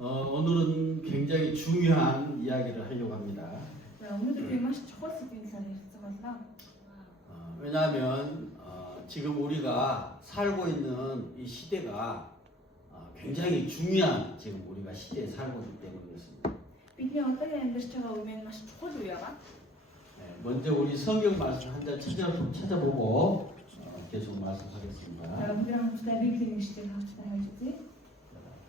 오늘은 굉장히 중요한 이야기를 하려고 합니다. 오늘도 маш чухал сэдвийн талаар ярилцсан байна. 왜냐하면 지금 우리가 살고 있는 이 시대가 굉장히 중요한 지금 우리가 시대에 살고 있기 때문에 그렇습니다. Бидний одоогийн амьдарч байгаа үе нь маш чухал үе байгаа. 먼저 우리 성경 말씀 한 장 찾아보고 계속 말씀하겠습니다. Бүгд хамтдаа Библийн нэшлийг харж байгаа гэж.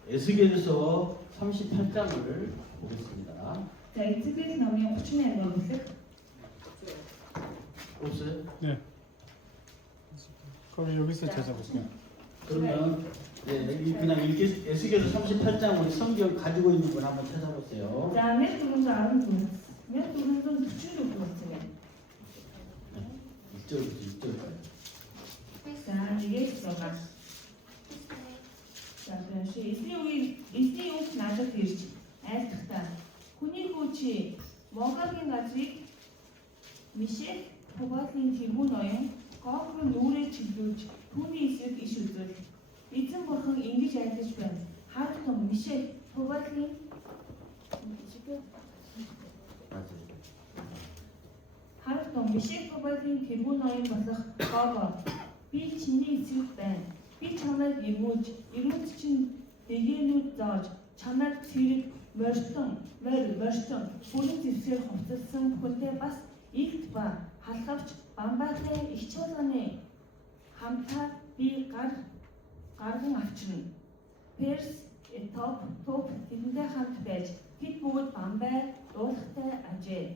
에스겔서 38장을 보겠습니다. За эцэгэл номын 38 дугаар бүлэг. 없어요? 네. 그럼 여기서 찾아볼게요. 그러면 그냥 에스겔서 38장 우리 성경 가지고 있는 분 한번 찾아보세요. За 1414 1444 дугаар. 이쪽까지. За нэгээд зураг. За эсний үг надад ирж айлтгатаа хүний хүү чи Могагийн газрыг Мишек Тугаалын тэргүүн ноён Гог руу нүрээ чиглүүлж түүний эсрэг иш үзүүл. Эзэн бурхан ингэж айлдаж байна. Хар том Мишек Тугаалын Хар том Мишек Тугаалын тэргүүн ноён болох Гог би чиний эсрэг байна. Би чамайг ирүүж чинь дэгээнүүд зааж чамайг цэрэг морьтон бүрэн зэвсгээр хувцалсан бүхэндээ бас игт ба халхавч бамбаатай их чуулганы хамтаар би гарган авчирна. Перс топ тэдэнтэй хамт байж тэд бүгд бамбай дуулахтай ажээ.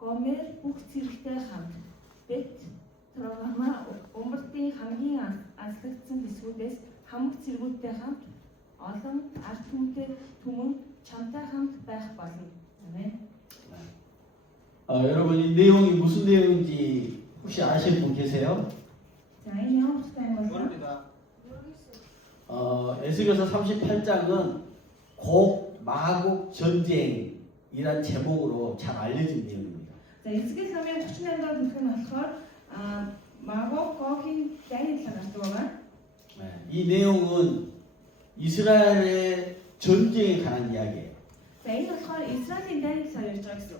Гомер бүх цэрэгтэй хамт бет Трогама умбартын хамгийн азлагдсан хэсгүүдээс хамаг цэргүүдтэй хамт олон ард түмтэй түмэн чамтай хамт байх болно. 아멘. 여러분 이 내용이 무슨 내용인지 혹시 아시는 분 계세요? 자, 이 영업부터 모릅니다. 에스겔서 38장은 곡 마곡 전쟁이란 제목으로 잘 알려진 내용입니다. 자, 에스겔 38 38절 бүхэн болохоор 마곡 거긴 땡이 살았던 거가. 이 내용은 이스라엘의 전쟁에 관한 이야기예요. 자, 이 болохоор 이스라엘의 땡이 살았던 거죠.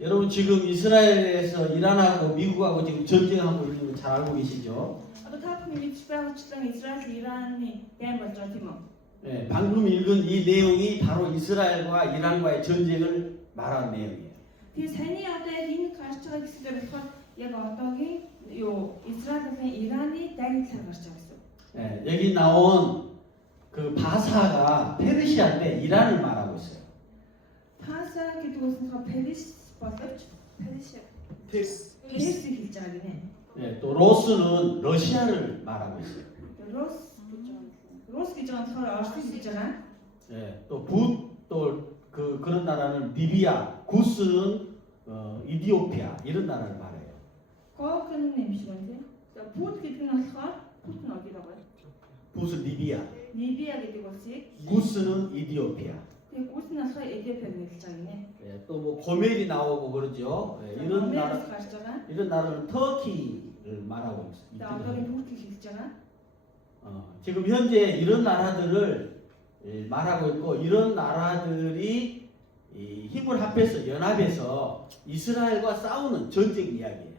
여러분 지금 이스라엘에서 이란하고 미국하고 지금 전쟁하고 있는 거 잘 알고 계시죠? Одоо та бүхэн мэдж байгаачлан Израиль Ираны дэм болж байгаа тийм үү? 네, 방금 읽은 이 내용이 바로 이스라엘과 이란과의 전쟁을 말하는 내용이에요. Тэгээ саяны одоо энэ гарч байгаа хэсгээр болохоор яг одоогийн юу Израилийн Ираны дэм цар гарч байгаа гэсэн. 네, 여기 나온 그 바사가 페르시아인데 이란을 말하고 있어요. Паса гэдэг үгнээс Перис боловч 테스. Персийг хэлж байгаа гинэ. 네, 또 로스는 러시아를 말하고 있어요. Рус гэж байгаа болохоор Оросыг хэлж байгаа. 네, 그런 나라는 리비아, 구스는 이디오피아 이런 나라를 말해요. Гогн юм шиг байна тийм. За Пут гэдэг нь болохоор Пут нь 어디라고 해요? 구스 리비아, Либия гэдэг улсыг 구스는 이디오피아. тэгээ Гүс нь болохоор Эдиопиг хэлж байгаа гинэ. 네, 또 뭐 고멜이 나오고 그러죠. 네, 이런 Гомерос гарч байгаа. 이런 나라는 터키를 말하고 있어요. За одоогийн Туркийг хэлж байгаа. 지금 현재 이런 나라들을 말하고 있고 이런 나라들이 힘을 합해서 연합해서 이스라엘과 싸우는 전쟁 이야기예요.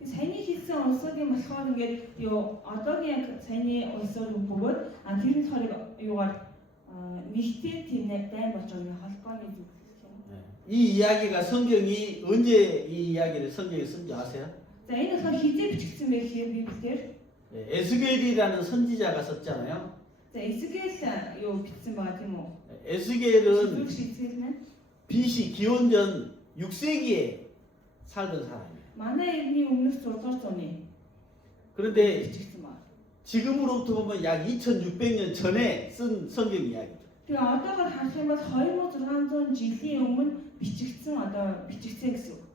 Саяны хэлсэн улсуудын болохоор ингээд юу одоогийн яг саяны улсууд бөгөөд тэр нь болохоор юугаар нэгтэй тийм дайм болж байгаа холбооны зүг. 이 이야기가 성경이 언제 이 이야기를 성경에 쓴지 아세요? За энэ болохоор хизээ бичигдсэн байх юм Библиэр. 에스겔이라는 선지자가 썼잖아요. За Эсэгэл юу бичсэн байгаа тийм үү? 에스겔은 Эсэгэл BC 기원전 6세기에 살던 사람이에요. манай эртний өмнөх 6 дугаар зууны 그런데 бичигдсэн байна. 지금으로부터 보면 약 2600년 전에 쓴 성경 이야기죠. Тэгээ одоогоор харах юм бол 2600 жилийн өмнө бичигдсэн одоо бичигдсэн гэсэн үг.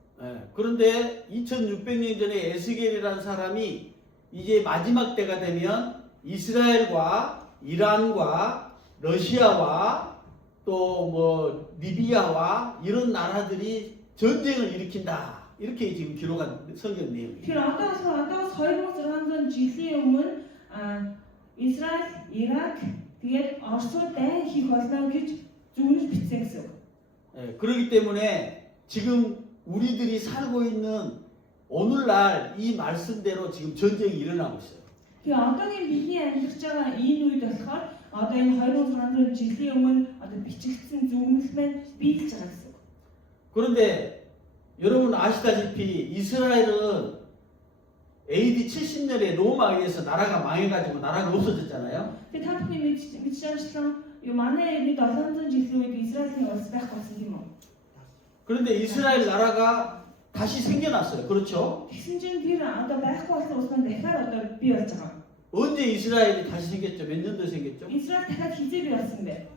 그런데 2600년 전에 에스겔이라는 사람이 이제 마지막 때가 되면 이스라엘과 이란과 러시아와 또 뭐 리비아와 이런 나라들이 전쟁을 일으킨다. 이렇게 지금 기록한 성경 내용이에요. Тэгэхээр одоо 2600 жилийн өмнө Израиль, Ирак Тэгээд Оросууд дайн хийх болно гэж зөвнөж бичсэн гэсэн үг. 예, 그렇기 때문에 지금 우리들이 살고 있는 오늘날 이 말씀대로 지금 전쟁이 일어나고 있어요. Тэгээ одоогийн бидний амьдарч байгаа энэ үед болохоор одоо энэ 2600 жилийн өмнө одоо бичигдсэн зөвнөл маань биелж байгаа гэсэн үг. 그런데 여러분 아시다시피 이스라엘은 AD 70년에 로마에서 나라가 망해가지고 나라가 없어졌잖아요. Тэгээ та бүхэн мэдчихсэн юу манай энэ 700 жилийн үед Израилийн улс байх болсон юм уу? 그런데 이스라엘 나라가 다시 생겨났어요. 그렇죠? Тэгсэн чинь тэр одоо байхгүй болсон улс маань дахиад одоо бий болж байгаа. 언제 이스라엘이 다시 생겼죠? 몇 년도에 생겼죠? Израиль дахиад хизээ бий болсон бэ?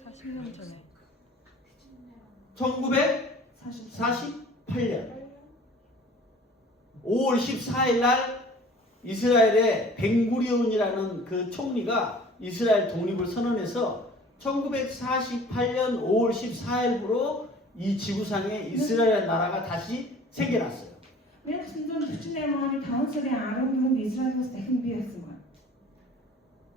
40년 전에. 1948년 5월 14일 날 이스라엘의 벤구리온이라는 그 총리가 이스라엘 독립을 선언해서 1948년 5월 14일부로 이 지구상에 이스라엘 나라가 다시 생겨났어요. 1948 оны 5 сарын 11-нд Израиль улс дахин бий болсон байна.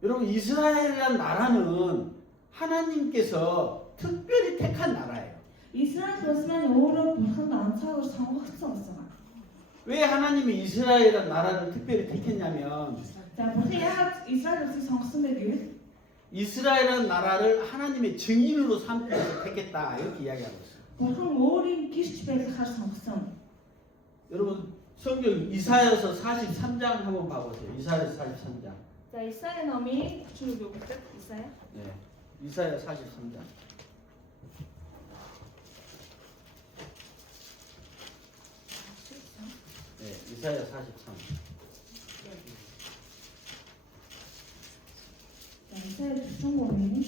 여러분 이스라엘이라는 나라는 하나님께서 특별히 택한 나라예요. Израиль улс маань өөрөө бурханд онцгойгоор сонгогдсон улс байна. 왜 하나님이 이스라엘이라는 나라를 특별히 택했냐면 За бурхан яагаад Израиль улсыг сонгосон бэ гэвэл 이스라엘이라는 나라를 하나님의 증인으로 삼기 위해서 택했다 이렇게 이야기하고 있어요. бурхан өөрийн гэрч байхаар сонгосон. 여러분 성경 이사야서 43장 한번 봐보세요. 이사야서 43장. За Исаия номын 44 бүлэг Исаия. 네, 이사야 43장. 네, 이사야 43. За Исаия 43-ийн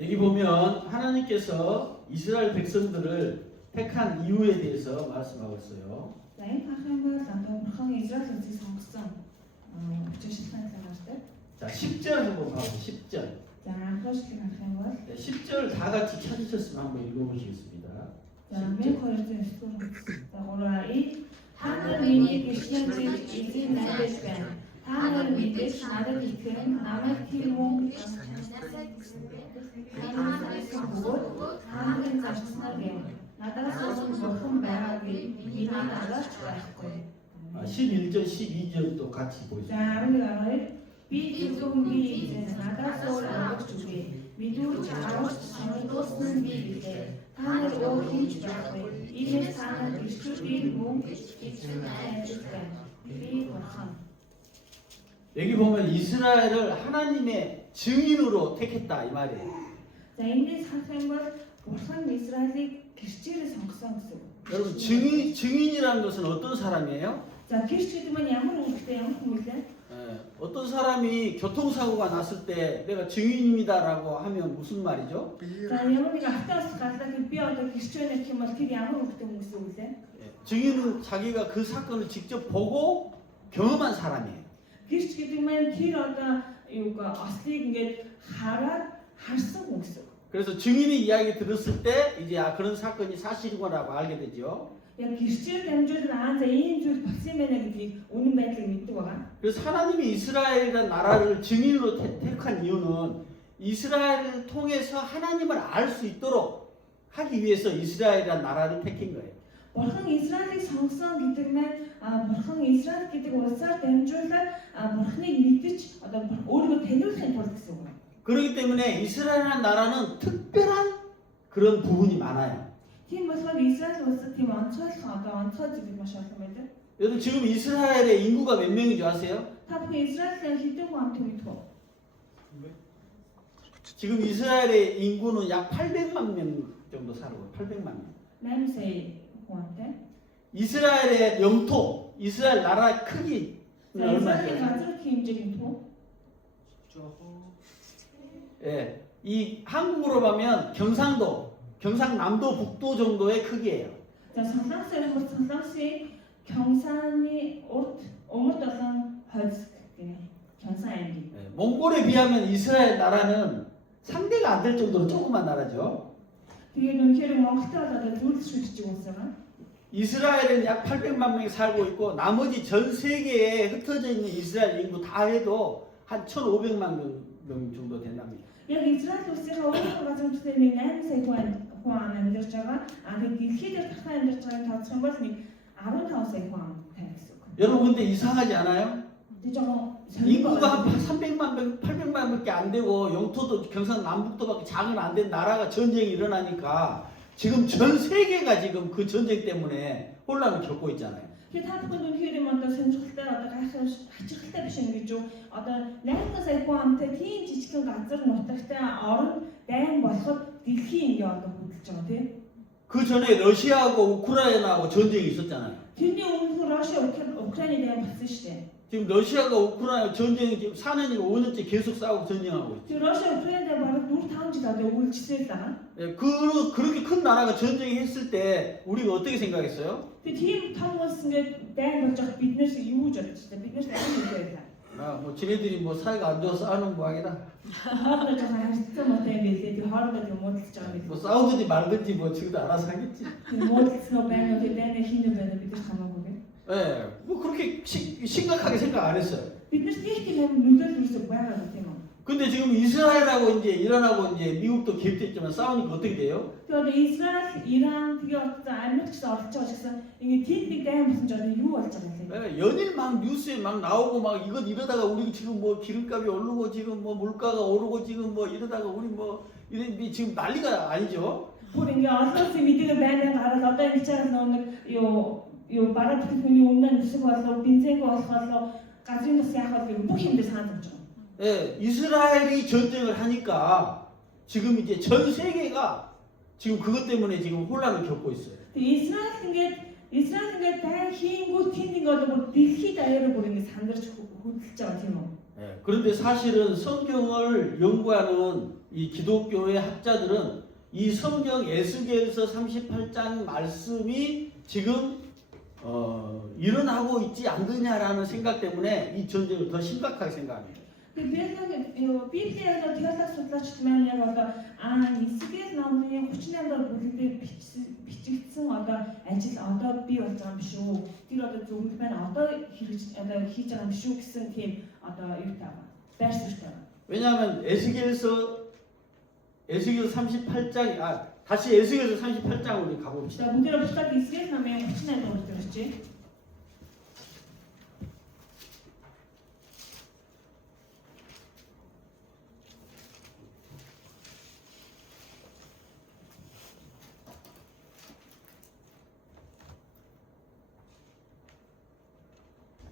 여기 보면 하나님께서 이스라엘 백성들을 택한 이유에 대해서 말씀하고 있어요. За энэ харах юм бол одоо бурхан Израиль улсыг сонгосон учир шалтгаан гардаг. 자, 10절 한번 봐보세요. 10절. За анхаарал харах юм бол 네, 10절 다 같이 찾으셨으면 한번 읽어보시겠습니다. за 1209 дугаар. За 3-ий та нар миний гэрчнээ зэж эзэн найдаж байна. Та нар мэдээж надад итгэн намайг тэр мөн хаангийн зарчснаар гэв. Надаас өөр бурхан байгаагүй миний надаас байхгүй. 11절, 12절도 같이 보세요. За 11-аар би зөвхөн эзэн надаас өөр авч үгүй. Мэдүүж авч сонирдуулсан нь би гэлээ. Та нар өөр хийж байхгүй. Иймээс та нар гэрчүүдийн мөн эзэн найдаж байна. Би бурхан. 여기 보면 이스라엘을 하나님의 증인으로 택했다 이 말이에요. За эндээс харах юм бол бурхан Израилийг гэрчээрээ сонгосон гэсэн үг. 여러분 증인이라는 것은 어떤 사람이에요? За гэрч гэдэг нь ямар үнэтэй ямар хүмүүс вэ? 어떤 사람이 교통사고가 났을 때 내가 증인입니다라고 하면 무슨 말이죠? За ямар нэг автоос гарлаа гэвэл би одоо гэрч байна гэх юм бол тэр ямар үнэтэй хүмүүс үү вэ? 증인은 자기가 그 사건을 직접 보고 경험한 사람이에요. Гэрч гэдэг маань тэр одоо юуг ослыг ингээд харсан хүн гэсэн. 그래서 증인의 이야기 들었을 때 이제 그런 사건이 사실이구나라고 알게 되죠. Яг гэрчээр дамжуулан за ийм зүйл болсон юм байна гэдгийг үнэн байдлыг мэддэг байгаа. 그래서 하나님이 이스라엘이라는 나라를 증인으로 택한 이유는 이스라엘을 통해서 하나님을 알 수 있도록 하기 위해서 이스라엘이라는 나라를 택한 거예요. Бурхан Израилийг сонгосон гэдэг нь бурхан Израиль гэдэг улсаар дамжуулаад бурханыг мэдэж одоо өөрийгөө таниулахын тулд гэсэн үг. 그렇기 때문에 이스라엘이라는 나라는 특별한 그런 부분이 많아요. Тийм болохоор Израиль улсад тийм онцгойлох одоо онцгой зүйл маш олон байдаг. 여러분 지금 이스라엘의 인구가 몇 명인 줄 아세요? Та бүхэн Израиль хэдэн хүн амт мэдэх үү? 지금 이스라엘의 인구는 약 800만 명 정도 살고 800만 명. 8 сая хүн амтай. 이스라엘의 영토, 이스라엘 나라 크기는 За 얼마죠? Израилийн газар хэмжээг нь туу. 예, 이 한국으로 보면 경상남도 북도 정도의 크기예요. За Солонгосын 경산이 өмнөд олон хойд гэнэ. 경산 аймгийн. 예, 몽골에 비하면 이스라엘 나라는 상대가 안 될 정도로 조그만 나라죠. Тэгээд үнэхээр Монголтой болоод зүйлс шүтж байгаа. 이스라엘은 약 800만 명이 살고 있고 나머지 전 세계에 흩어져 있는 이스라엘 인구 다 해도 한 1,500만 명 정도 된답니다. Яг Израиль улсын өөрийнхөө газар нутгийн нэг 8 сая хүн амьдарч байгаа. Тэгээд дэлхийд дахин амьдарч байгааг тооцох юм бол нэг 15 сая хүн амтай гэсэн үг. 여러분 근데 이상하지 않아요? Тэг жоохон 인구가 한 300만 명, 800만 명밖에 안 되고 영토도 경상남북도밖에 작은 안 된 나라가 전쟁이 일어나니까 지금 전 세계가 지금 그 전쟁 때문에 혼란을 겪고 있잖아요. Тэгээд та бүхэнд үнэхээр юм одоо сонирхолтой одоо хачирхалтай биш юм гэж юу? Одоо 8 сая хүн амтай тийм жижигхэн газар нутагтай орон дайн болоход дэлхий ингээ одоо хөдөлж байгаа тийм. 그 전에 러시아하고 우크라이나하고 전쟁이 있었잖아요. Тэрний өмнө Россия Украины дайн болсон шүү дээ. 지금 러시아가 우크라이나 전쟁이 지금 4년이고 5년째 계속 싸우고 전쟁하고 있어요. Тэр Россия Украинд бараг 4-5 жил одоо үйлчлээ л байгаа. 예, 그렇게 큰 나라가 전쟁이 했을 때 우리가 어떻게 생각했어요? Тэгээд тийм том улс ингээд дайн болж байхад биднээс юу гэж бодож байна? Биднээс амар юу байлаа. 뭐 지네들이 뭐 사이가 안 좋아서 싸우는 모양이다. хоорондоо жоохон харилцсан мотой юм билээ. Тэр хоорондоо тийм муудалж байгаа юм 뭐 билээ. 싸우든지 말든지 뭐 지금도 알아서 하겠지. Тэр муудалсан уу байна уу? Тэр дайнаа хин юм байна уу? Бид нар хамаагүй гэх. 예, 뭐 그렇게 심각하게 생각 안 했어요. Биднээс нэг тийм юм нөлөөлөл үүсэх байгаа юм тийм үү? 근데 지금 이스라엘하고 이제 이란하고 이제 미국도 개입됐지만 싸우니까 어떻게 돼요? Тэгээд Израиль, Иран тэгээ одоо Америк ч орж байгаа ч гэсэн ингээд тийм нэг дайн болсон ч одоо юу болж байгаа юм 예, 연일 막 뉴스에 막 나오고 막 이러다가 우리 지금 뭐 기름값이 오르고 지금 뭐 물가가 오르고 지금 뭐 이러다가 우리 뭐 이런 지금 난리가 아니죠? Бүр ингээд олонсын мэдээлэл байнаа гараад одоо ингэж байгаа нэг юу бараг бүхний өмнө нүсэг болов бензинг болох болов газрын тус яах вэ бүх юм дээр санаад байна. 예, 이스라엘이 전쟁을 하니까 지금 이제 전 세계가 지금 그것 때문에 지금 혼란을 겪고 있어요. Тэгээд Израиль ингээд дайн хийнгүү тийм нэг одоо бүр дэлхийд аяараа бүр ингээд сандарч хөдөлж байгаа тийм үү? 예, 그런데 사실은 성경을 연구하는 이 기독교의 학자들은 이 성경 에스겔서 38장 말씀이 지금 일어나고 있지 않느냐라는 생각 때문에 이 전쟁을 더 심각하게 생각합니다. Тэгээд Библийн одоо теологи судлаачид маань яг одоо Эсэгэл номны 38 дахь бүлгээр бичигдсэн одоо ажил одоо бий болж байгаа юм биш үү? Тэр одоо зөвлөл байна. Одоо хийж байгаа юм биш үү гэсэн тийм одоо юу таава. байр суурьтай байна. 왜냐하면 에스겔서 38장 다시 에스겔서 38장 우리 가봅시다. За бүгдээ буцаад Эсэгэл номын 38 дахь бүлгээр очие.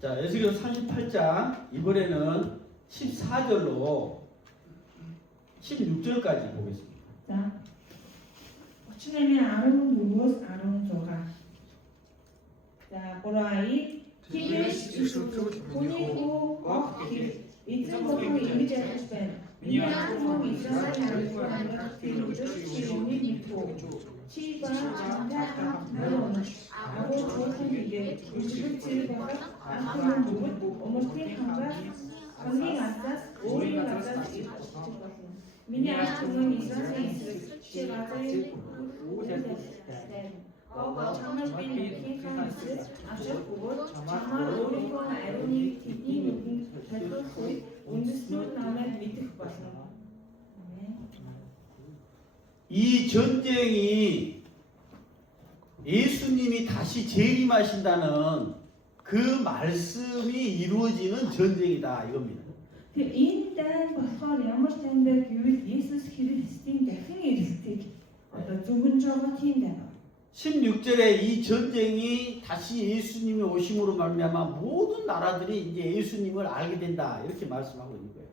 자, 에스겔 38장 이번에는 14절로 16절까지 보겠습니다. За 38-14-өөс 16. За 3 Тиймээс хүний хүү огт эзэн болон ингэж ярьж байна. Миний ахмад Израиль хариуцлага тэр өдөр чи юуны мэдгүй. Чи ба хамтаа мөрөнд агуу чуулган хийгээд үжигэл зэрэг болох ахмад бүгд өмөртний хамгаас хамгийн азаас өөрийн газраас ирж болно. Миний ахмад Израилийн эсрэг чи газрын Гого чамд би нэгний ханаас авчрах бөгөөд чамаар өөрийнхөө ариуныг тэдний нүдэнд толиулах үед үндэснүүд намайг мэдэх болно. 이 전쟁이 예수님이 다시 재림하신다는 그 말씀이 이루어지는 전쟁이다 이겁니다. Тэгээ энэ дайн болохоор ямар дайн бэ гэвэл Есүс Христийн дахин ирэлтийг одоо зөвгөнж байгаа тийм дайн. 16절에 이 전쟁이 다시 예수님이 오심으로 말미암아 모든 나라들이 이제 예수님을 알게 된다 이렇게 말씀하고 있는 거예요.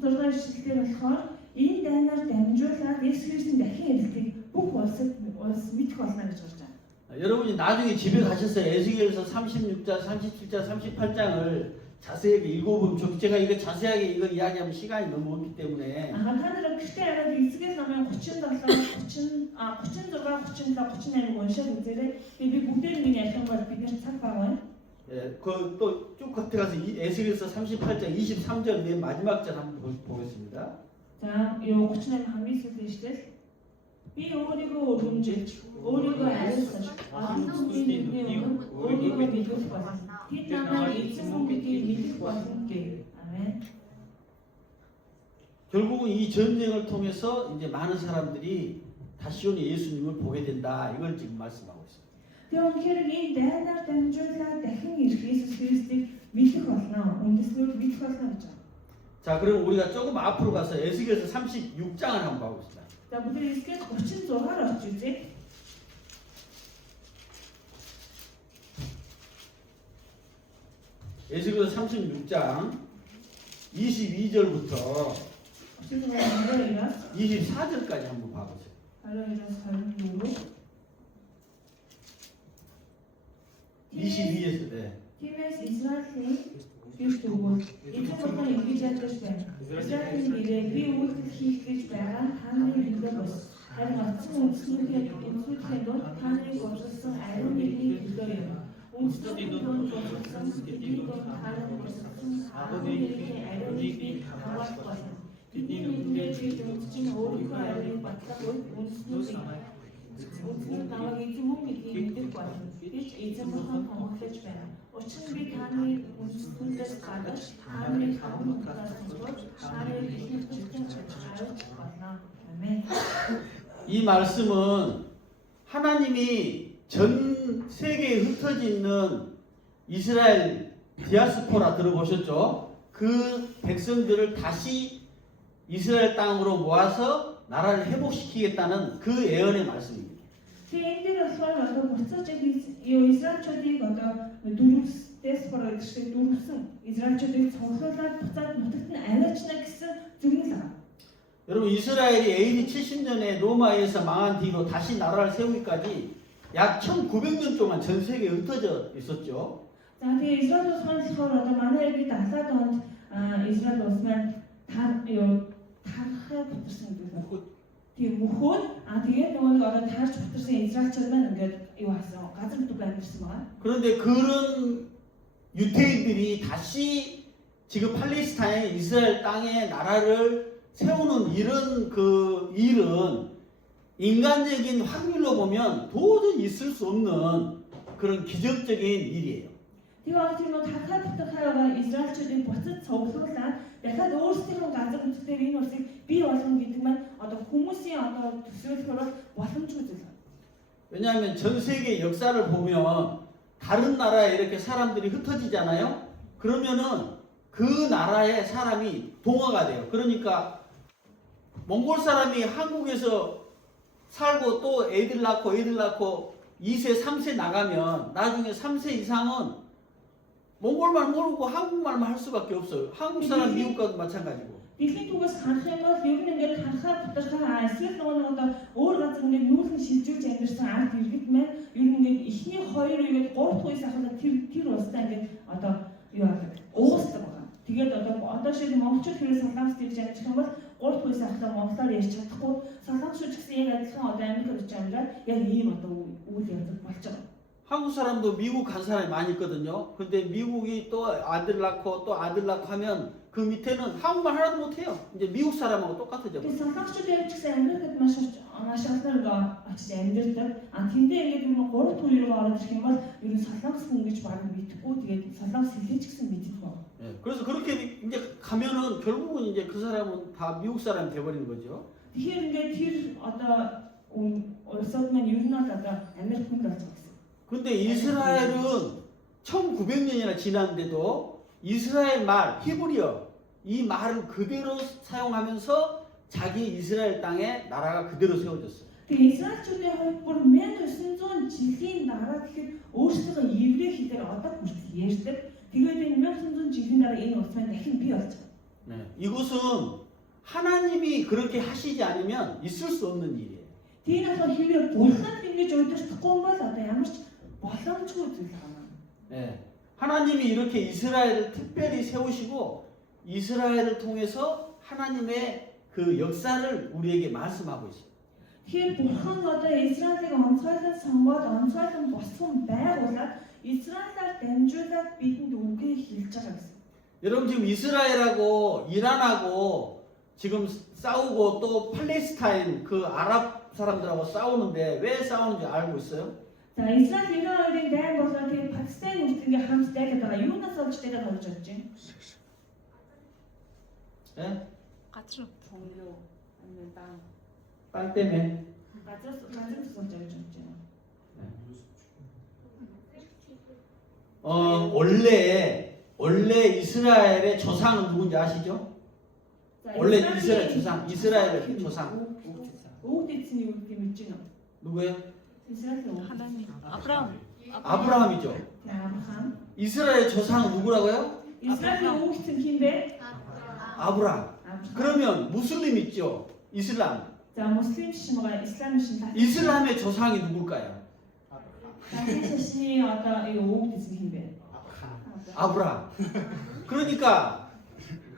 16 шүлгээр болохоор энэ дайнаар дамжуулаад Есүс Христийн дахин ирэлтийг бүх улс мэдэх болно гэж болж байна. 여러분이 나중에 집에 가셔서 에스겔서 36장, 37장, 38장을 자세하게 읽어보면 제가 이거 자세하게 이걸 이야기하면 시간이 너무 없기 때문에 Та нар гэртээ хараад Эсэгэл номын 37, 36, 37, 38 уншаад үзээрэй. Би бүгдээр нь ярих юм бол бид цаг бага байна. 예, 그또쭉 겉에 가서 에스겔서 38장 23절 맨 마지막 절 한번 보겠습니다. За юу 38 хамгийн сүүлд шүү. Би өөрийгөө өргөмжилж, өөрийгөө арилсаж, олон зүйлийн өмнө өөрийгөө мэдүүлэх болно. Тэд намайг эзэн хүн гэдгийг мэдэх болно гэв. 아멘. 결국은 이 전쟁을 통해서 이제 많은 사람들이 다시 오는 예수님을 보게 된다. 이걸 지금 말씀하고 있습니다. Тэгээ үнэхээр энэ дайнаар дамжуулаад дахин ирэх Иесус Христийг мэдэх болно. Үндэслэл мэдэх болно гэж байна. 자, 그럼 우리가 조금 앞으로 가서 에스겔서 36장을 한번 봐봅시다. За бид Эс겔 36-аар очиж үзье. 에스겔서 36장 22절부터 24절까지 한번 봐보세요. 22에서 네. Тиймээс Израилийн гэрт өгвөл эцэг болон ингэж ядаж байна. Израилийн гэрээ би үйлдэл хийх гэж байгаа нь та нарын төлөө бос. Харин оцсон үндэслүүдийн донд та нарыг боловсон ариун нэгний төлөө юм. Үндэслүүдийн донд боловсон бидний донд та нарыг боловсон ариун нэгний ариун нэгний хаваалт болно. Бидний мэдээ чи донд чинь өөрийнхөө ариуныг батлах үед үндэслүүдийг Үндэслүүд намайг эзэн хүн гэдгийг мэдэх болно. Би ч эзэн болон томглож байна. Учир нь би таны үндэслүүдээс гадаж таны хамт талаас таны ихний зүйлтэй хариуц болно. 아멘. 이 말씀은 하나님이 전 세계에 흩어져 있는 이스라엘 디아스포라 들어보셨죠? 그 백성들을 다시 이스라엘 땅으로 모아서 나라를 회복시키겠다는 그 예언의 말씀입니다. Тэгээ энэ дээр болохоор одоо буцаж Израильчуудыг одоо дөрвөөс бараг шиг дөрвсөн Израильчуудыг цуглуулад буцаад нутагт нь аваачна гэсэн зөвнөл байгаа. 여러분 이스라엘이 AD 70년에 로마에서 망한 뒤로 다시 나라를 세우기까지 약 1900년 동안 전 세계에 흩어져 있었죠. За тэгээ Израиль улс маань болохоор одоо манай бид 70-аад онд Израиль улс маань тархаа бутарсан гэдэг нь. Тийм мөхөд тэгээд нөгөө нэг одоо таарч бутарсан Израильчууд маань ингээд юу хасан газар нутаг амьдсан байгаа. 그런데 그런 유태인들이 다시 지금 팔레스타인 이스라엘 땅에 나라를 세우는 이런 그 일은 인간적인 확률로 보면 도저히 있을 수 없는 그런 기적적인 일이에요. Тэгээ тийм нөгөө тархаа бутархаа Израильчуудыг буцаж цуглуулад дахиад өөрсдийнхөө газар нутгаар энэ улсыг бий болгоно гэдэг маань одоо хүмүүсийн одоо төсөөлөхөөр боломжгүй зүйл. 왜냐하면 전 세계 역사를 보면 다른 나라에 이렇게 사람들이 흩어지잖아요. 그러면은 그 나라의 사람이 동화가 돼요. 그러니까 몽골 사람이 한국에서 살고 또 애들 낳고 2세, 3세 나가면 나중에 3세 이상은 몽골말 모르고 한국말만 할 수밖에 없어요. 한국 사람 미국 가도 마찬가지고. Дэлхийн түүгээс харах юм бол ер нь ингээд тархаа бутархаа эсвэл нөгөө одоо өөр газар ингээд нүүлгэн шилжүүлж амьдсан ард иргэд маань ер нь ингээд эхний 2 үегээд 3 дахь үеэс ахад тэр улстай ингээд одоо юу аа уусдаг байгаа. Тэгээд одоо шиг монголчууд хэрэг солонгост ирж амьдчих юм бол 3 дахь үеэс ахад монголоор ярьж чадахгүй солонгосчууд гэсэн яг адилхан одоо Америкт ирж амьдаад яг ийм одоо үйл явдал болж байгаа. 한국 사람도 미국 간 사람이 많이 있거든요. 근데 미국이 또 아들 낳고 또 아들 낳고 하면 그 밑에는 한국말 하나도 못해요. 이제 미국 사람하고 똑같아져. Тэгээд солонгосчууд яг гэсэн Америкт маш ахнаар очиж амьдэрдэг. Тэндээ ингээд юм 3 дахь үеийг ороод ирэх юм бол ер нь солонгос хүн гэж баг мэдхгүй тэгээд солонгос хэлээ ч гэсэн мэддэг байна. 예, 그래서 그렇게 이제 가면은 결국은 이제 그 사람은 다 미국 사람이 돼버리는 거죠. Тэгэхээр ингээд тэр одоо улсууд маань ер нь бол одоо Америк хүн болж байгаа гэсэн. 근데 이스라엘은 1900년이나 지났는데도 이스라엘 말, 히브리어 이 말을 그대로 사용하면서 자기 이스라엘 땅에 나라가 그대로 세워졌어요. Тэгээ Израильчуудын хувьд бүр 1900 жилийн дараа гэхэд өөрсдөө еврей хэлээр одоо хүртэл ярьдаг. Тэгээд энэ 1900 жилийн дараа энэ улс маань дахин бий болж байгаа. 네, 이것은 하나님이 그렇게 하시지 않으면 있을 수 없는 일이에요. Тийм болохоор хэвээр бурхан ингэж удирдахгүй бол одоо ямар ч боломжгүй зүйл байна. 네, 하나님이 이렇게 이스라엘을 특별히 세우시고 이스라엘을 통해서 하나님의 그 역사를 우리에게 말씀하고 있어요. Тэгэхээр бурхан одоо Израилийг онцгойлон сонгоод онцгойлон босгон байгуулад Израилаар дамжуулаад бидэнд үгээ хэлж байгаа гэсэн. 여러분 지금 이스라엘하고 이란하고 지금 싸우고 또 팔레스타인 그 아랍 사람들하고 싸우는데 왜 싸우는지 알고 있어요? За Израиль Иран хоёрын дайн болоод тэгээд Пакистан үлдэнгээ хамт дайгаад байгаа. Юунаас олж дайгаад болж бодож байна? 예? 가출. 종교 아니면 땅. 땅 때문에. Газраас олж бодож байна. 원래 이스라엘의 조상은 누군지 아시죠? За, 원래 Израилийн 이스라엘의 조상. өвөг эзний үг гэж мэдэж байна. 누구예요? Израилийн өвөг. 하나님. 아브라함. 아브라함이죠. За, Авраам. 이스라엘의 조상은 누구라고요? Израилийн өвөг эзэн хин бэ? 아브라함. Авраам. 그러면 무슬림 있죠? 이슬람. За, муслим шин байгаа, ислам шин та. 이슬람의 조상이 누굴까요? За, энэ шашны одоо энэ өвөг эзэн хин бэ? 아브라함. 그러니까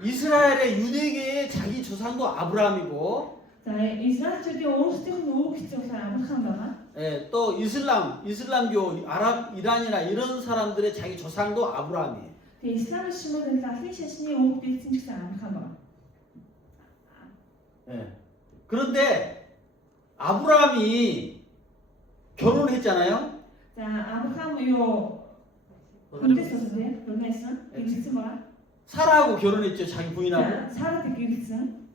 이스라엘의 유대계의 자기 조상도 아브라함이고, За, Израильчүүдийн өөрсдийнх нь өвөг эзэн болохоор Авраам байгаа. 예, 또 이슬람교, 아랍, 이란이나 이런 사람들의 자기 조상도 아브라함이에요. Тэгээ ислам шимээр лалын шашны өвөг эзэн гэсэн Авраам байгаа. 예. 그런데 아브라함이 결혼했잖아요. За, Авраам юу Үндэс Үнэсэн гэрэлсэн байгаа. 사라하고 결혼했죠, 자기 부인하고. За, Сарад гэрэлсэн.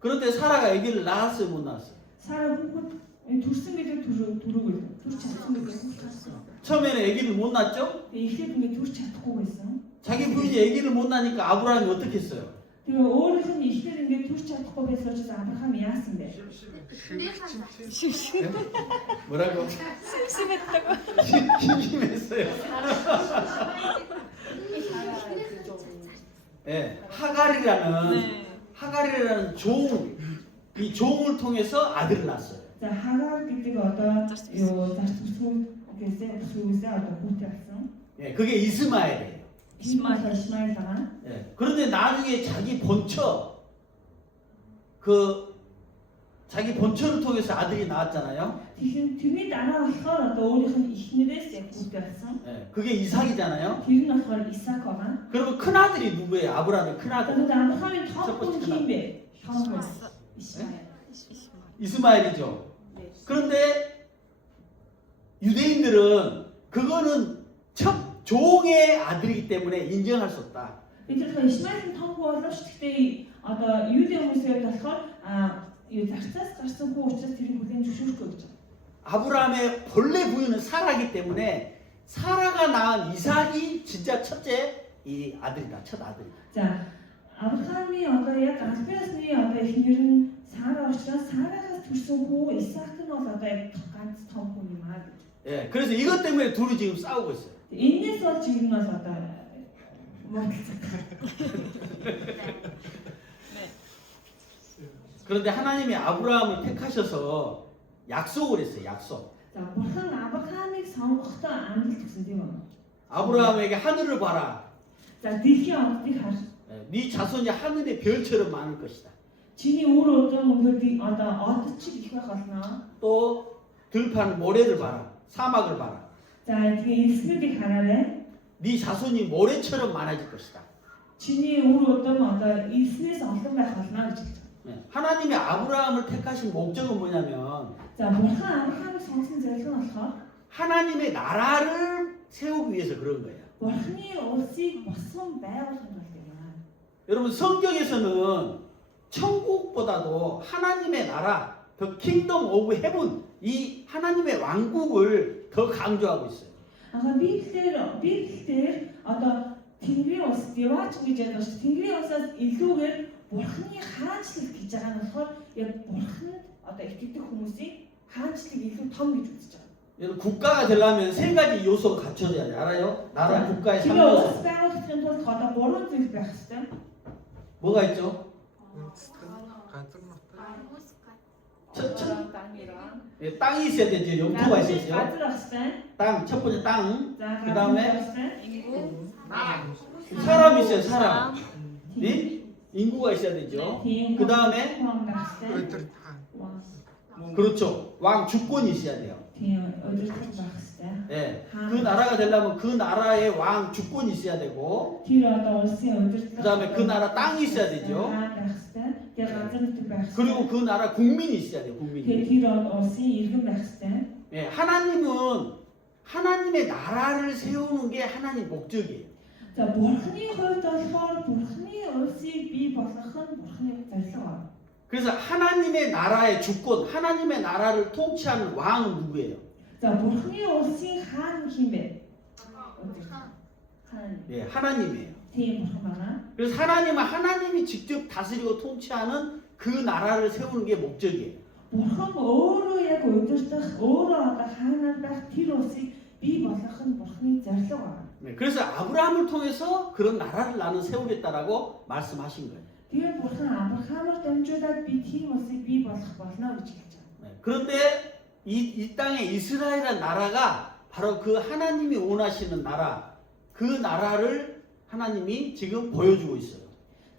그런데 사라가 아기를 낳았어요, 못 낳았어요? Сара хүүхэд төрсөн гэдэг төрөөгөл төрч чадсан гэдэг. 처음에는 아기를 못 낳았죠? Тэгээ эхлээд ингээд төрч чадахгүй байсан. 자기 부인이 아기를 못 낳으니까 아브라함이 어떻게 했어요? Тэгээ өөрийнх нь эхлээд ингээд төрч чадахгүй байсан учраас Авраам яасан бэ? 심심. 뭐라고? 심심했다고. 심심했어요. 예, 하갈이라는 이 종을 통해서 아들을 낳았어요. За, Хагаар гэдэг одоо юу зарцуулсан гэсэн бүсгүйсээ одоо хүүтэй болсон. 예, 그게 이스마엘이에요. Исмаил байгаа. 예, 그런데 나중에 자기 본처를 통해서 아들이 나왔잖아요. Тэгэхээр тэрний дараа болохоор одоо өөрийнх нь эхнэрээс яг хүүтэй болсон. 예, 그게 이삭이잖아요. Тэр нь болохоор Исаак байгаа. 그러면 큰 아들이 누구예요? 아브라함의 큰 아들. Тэгээд Авраамын том хүн хин бэ? Том хүн. Исмаил. 이스마엘이죠. 네. 그런데 유대인들은 그거는 첫 종의 아들이기 때문에 인정할 수 없다. Бид тэр Исмаилын том хүн боловч гэхдээ одоо юудын хүмүүсээ болохоор юу зарцаас гарсан хүн учраас тэрийг хүлээн зөвшөөрөхгүй гэж байна. 아브라함의 본래 부인은 사라기 때문에 사라가 낳은 이삭이 진짜 첫째 이 아들이다. 첫 아들이다. За, Авраамын одоо яг албаасны одоо эхнэр нь Сара учраас Сарагаас төрсөн хүү Исаак нь бол одоо яг ганц том хүн юм аа гэж. 예, 그래서 이것 때문에 둘이 지금 싸우고 있어요. Энээс бол жиг нь бол одоо муудалцах. 그런데 하나님이 아브라함을 택하셔서 약속을 했어요. 약속. За, бурхан Авраамыг сонгохдоо амлалт өгсөн тийм үү? 아브라함에게 하늘을 봐라. За, дэлхийн онцыг хар. 예, 네 자손이 하늘의 별처럼 많을 것이다. Чиний өөр удам өнгөрдөг одоо од чиг их байх болно. 또 들판 모래를 봐라. 사막을 봐라. За, тэгээ элснүүдийг хараарай. 네 자손이 모래처럼 많아질 것이다. Чиний өөр удам одоо элснээс олон байх болно гэж хэлж байна. 예, 하나님이 아브라함을 택하신 목적은 뭐냐면 За, бурхан Авраамыг сонгосон зорилго нь болохоор 하나님의 나라를 세우기 위해서 그런 거예요. бурханы улсыг босон байгуулах нь гэдэг юм. 여러분 성경에서는 천국보다도 하나님의 나라, the kingdom of heaven, 이 하나님의 왕국을 더 강조하고 있어요. Библиэлд одоо Тэнгэрийн улс яваач гэж яддаг шүү. Тэнгэрийн улсаас илүүгээр бурханы хаанчлал гэж байгаа нь болохоор яг бурханд одоо итгэдэг хүмүүсийн хаанчлал илүү том гэж үзэж байгаа. 여러분 국가가 되려면 세 가지 요소가 갖춰져야 돼요. 알아요? 나라 국가의 Тэгээ 3요소. улс байгуулахын тулд одоо 3 зүйл байх хэрэгтэй. 뭐가 있죠? 땅이랑 예, 땅이 있어야 되죠. 영토가 있어야죠. газар байх хэрэгтэй. 땅, 첫 번째 땅. За, 그 다음에 인구. 사람 있어요. 사람. 예? 인구가 있어야 되죠. 그 다음에 그렇죠. 왕 주권이 있어야 돼요. 예. 그 나라가 되려면 그 나라의 왕 주권이 있어야 되고 그 다음에 그 나라 땅이 있어야 되죠. Тэгээ газар нутаг байх. 그리고 그 나라 국민이 있어야 돼요. Тэгээ 국민이. тэр улсын иргэн байх хэрэгтэй. 예, 하나님은 하나님의 나라를 세우는 게 하나님 목적이에요. За бурхны хувьд болохоор бурхны улсыг бий болгох нь бурхны зорилго. 그래서 하나님의 나라의 주권, 하나님의 나라를 통치하는 왕은 누구예요? За бурхны улсын хаан хин бэ? хаан. 예, 하나님이에요. Тийм бурхан байна. 그래서 하나님이 직접 다스리고 통치하는 그 나라를 세우는 게 목적이에요. Бурхан өөрөө яг удирдах, өөрөө одоо хаанаар байх тэр улсыг бий болгох нь бурхны зорилго байна. 네, 그래서 아브라함을 통해서 그런 나라를 나는 세우겠다라고 말씀하신 거예요. Тэгээд бурхан Авраамаар дамжуулаад би тийм улсыг бий болгох болно гэж хэлж байгаа. 네, 그런데 이 땅에 이스라엘이라는 나라가 바로 그 하나님이 원하시는 나라, 그 나라를 하나님이 지금 보여주고 있어요.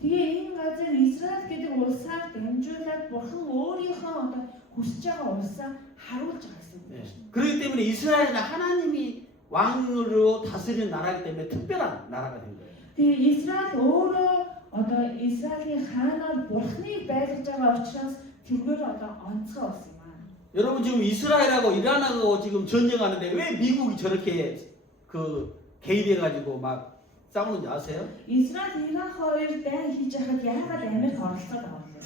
Тэгээ энэ газар Израиль гэдэг улсаар дамжуулаад бурхан өөрийнхөө одоо хүсэж байгаа улсаа харуулж байгаа гэсэн үг 네, байна. 그렇기 때문에 이스라엘은 하나님이 왕으로 다스리는 나라이기 때문에 특별한 나라가 된 거예요. Тэгээ Израиль өөрөө одоо Израилийн хаанаар бурхныг байлгаж байгаа учраас тэргээр одоо онцгой улс юм аа. 여러분 지금 이스라엘하고 이란하고 지금 전쟁하는데 왜 미국이 저렇게 그 개입해가지고 막 싸우는지 아세요? Израиль Иран хоёр дайн хийж байхад яагаад Америк оролцоод байгаа вэ?